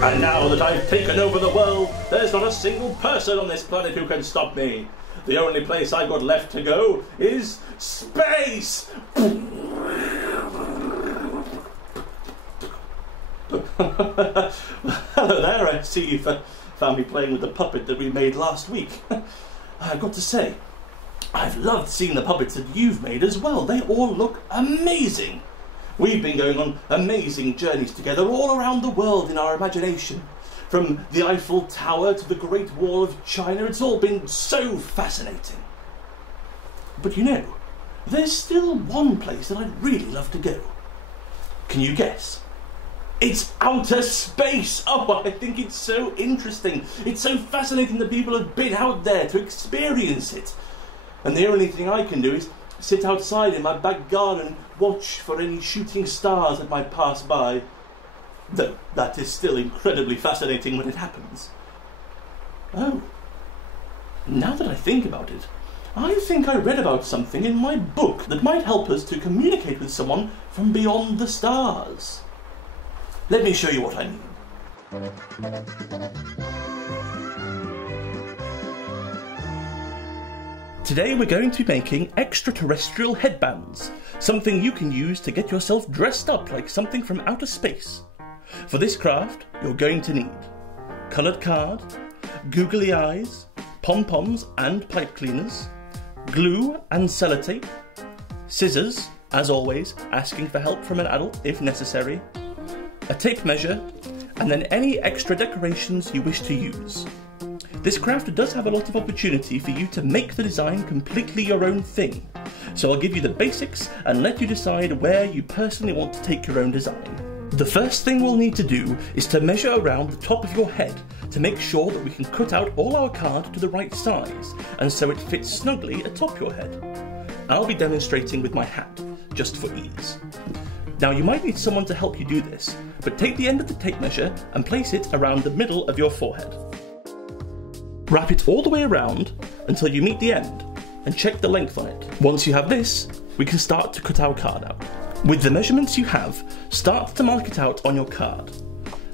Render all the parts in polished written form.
And now that I've taken over the world, there's not a single person on this planet who can stop me. The only place I've got left to go is space! Hello there, I see you found me playing with the puppet that we made last week. I've got to say, I've loved seeing the puppets that you've made as well. They all look amazing. We've been going on amazing journeys together all around the world in our imagination. From the Eiffel Tower to the Great Wall of China, it's all been so fascinating. But you know, there's still one place that I'd really love to go. Can you guess? It's outer space! Oh, I think it's so interesting. It's so fascinating that people have been out there to experience it. And the only thing I can do is sit outside in my back garden and watch for any shooting stars that might pass by. Though that is still incredibly fascinating when it happens. Oh, now that I think about it, I think I read about something in my book that might help us to communicate with someone from beyond the stars. Let me show you what I mean. Today we're going to be making extraterrestrial headbands, something you can use to get yourself dressed up like something from outer space. For this craft, you're going to need coloured card, googly eyes, pom-poms and pipe cleaners, glue and sellotape, scissors, as always, asking for help from an adult if necessary, a tape measure, and then any extra decorations you wish to use. This craft does have a lot of opportunity for you to make the design completely your own thing, so I'll give you the basics and let you decide where you personally want to take your own design. The first thing we'll need to do is to measure around the top of your head to make sure that we can cut out all our card to the right size, and so it fits snugly atop your head. I'll be demonstrating with my hat, just for ease. Now you might need someone to help you do this, but take the end of the tape measure and place it around the middle of your forehead. Wrap it all the way around until you meet the end and check the length on it. Once you have this, we can start to cut our card out. With the measurements you have, start to mark it out on your card.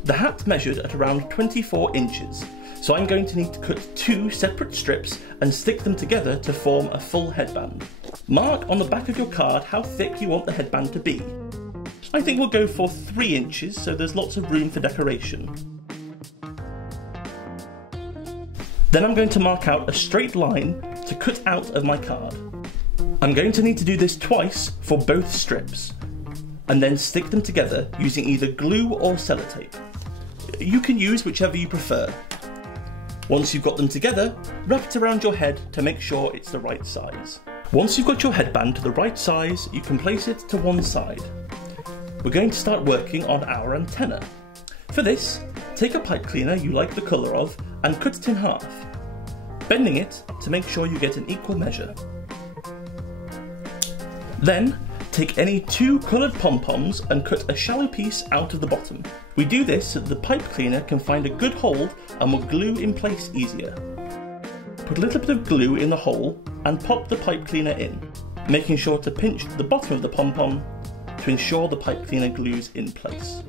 The hat measured at around 24 inches, so I'm going to need to cut 2 separate strips and stick them together to form a full headband. Mark on the back of your card how thick you want the headband to be. I think we'll go for 3 inches, so there's lots of room for decoration. Then I'm going to mark out a straight line to cut out of my card. I'm going to need to do this twice for both strips, and then stick them together using either glue or sellotape. You can use whichever you prefer. Once you've got them together, wrap it around your head to make sure it's the right size. Once you've got your headband to the right size, you can place it to one side. We're going to start working on our antenna. For this, take a pipe cleaner you like the colour of and cut it in half, bending it to make sure you get an equal measure. Then, take any 2 coloured pom-poms and cut a shallow piece out of the bottom. We do this so that the pipe cleaner can find a good hold and will glue in place easier. Put a little bit of glue in the hole and pop the pipe cleaner in, making sure to pinch the bottom of the pom-pom to ensure the pipe cleaner glues in place.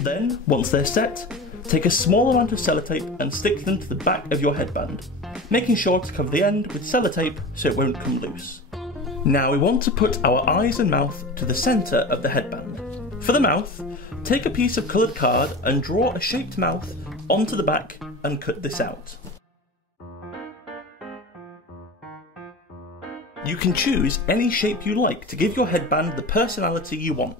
Then, once they're set, take a small amount of sellotape and stick them to the back of your headband, making sure to cover the end with sellotape so it won't come loose. Now we want to put our eyes and mouth to the centre of the headband. For the mouth, take a piece of coloured card and draw a shaped mouth onto the back and cut this out. You can choose any shape you like to give your headband the personality you want.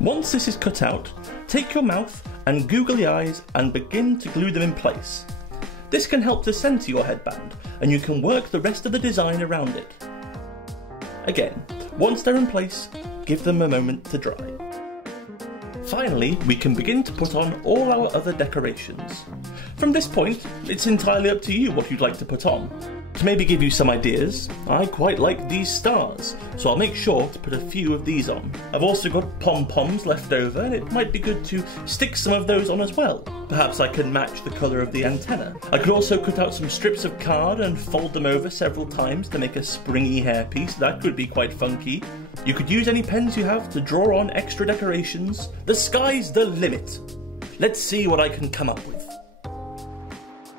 Once this is cut out, take your mouth and googly eyes and begin to glue them in place. This can help to centre your headband, and you can work the rest of the design around it. Again, once they're in place, give them a moment to dry. Finally, we can begin to put on all our other decorations. From this point, it's entirely up to you what you'd like to put on. To maybe give you some ideas, I quite like these stars, so I'll make sure to put a few of these on. I've also got pom-poms left over, and it might be good to stick some of those on as well. Perhaps I can match the colour of the antenna. I could also cut out some strips of card and fold them over several times to make a springy hairpiece. That could be quite funky. You could use any pens you have to draw on extra decorations. The sky's the limit. Let's see what I can come up with.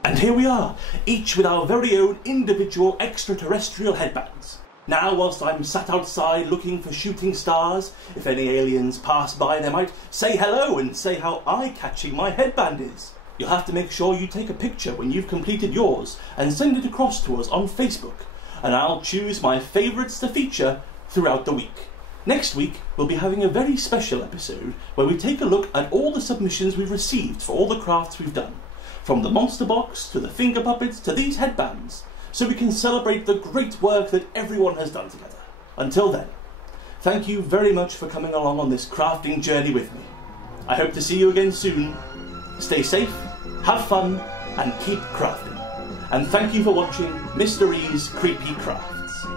And here we are, each with our very own individual extraterrestrial headbands. Now, whilst I'm sat outside looking for shooting stars, if any aliens pass by, they might say hello and say how eye-catching my headband is. You'll have to make sure you take a picture when you've completed yours and send it across to us on Facebook, and I'll choose my favourites to feature throughout the week. Next week, we'll be having a very special episode where we take a look at all the submissions we've received for all the crafts we've done. From the monster box, to the finger puppets, to these headbands, so we can celebrate the great work that everyone has done together. Until then, thank you very much for coming along on this crafting journey with me. I hope to see you again soon. Stay safe, have fun, and keep crafting. And thank you for watching Mr. E's Creepy Crafts.